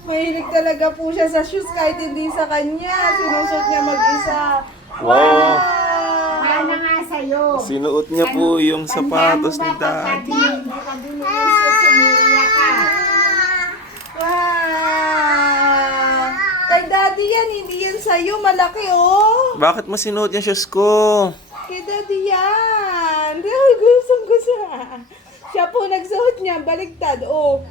Mahilig talaga po siya sa shoes kahit hindi sa kanya. Sinusot niya mag-isa. Wow. Mana nga sa'yo. Sinuot niya po yung sapatos ni Tandaan mo ba Daddy. pagkadulungan siya sumiriya ka? Wow! Kay Daddy yan, hindi yan sa'yo. Malaki, oh. Bakit mo sinuot yung shoes ko? Kay Daddy yan. Ay, gustong-gusto. Siya po nagsuot niya. Baliktad, oh.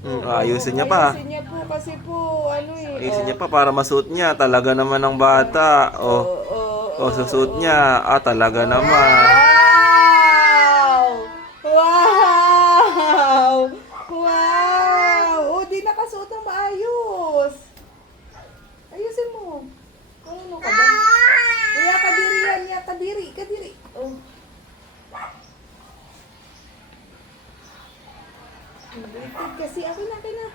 Ayusin niya pa. Ayusin niya po kasi po, ano eh. Ayusin niya pa para masuot niya. Talaga naman ng bata. Oh, susuot niya. Talaga naman. Wow! Wow! Wow! Oh, di nakasuot ng maayos. Ayusin mo. Ano ka ba? Kuya, kadiri yan. Ya, kadiri. Kadiri. Oh. Baliktad kasi. Akin na, akin na.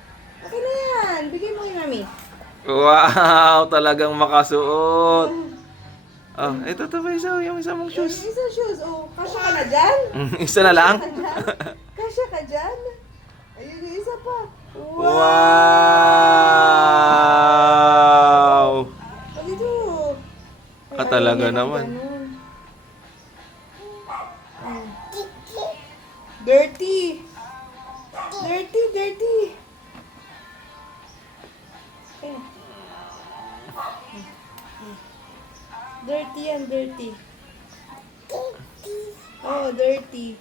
Akin na yan. Bigay mo kay mami. Wow! Talagang makasuot. Oh, ito pa yung isa mong shoes. Isang shoes. Oh, kasya ka na dyan? Isa na lang? Kasya ka dyan? Ayun, yung isa pa. Wow! O, dito. Talaga Ayan, naman. ganun. Dirty. Dirty, dirty. Eh. Dirty yan, dirty. Oh, dirty.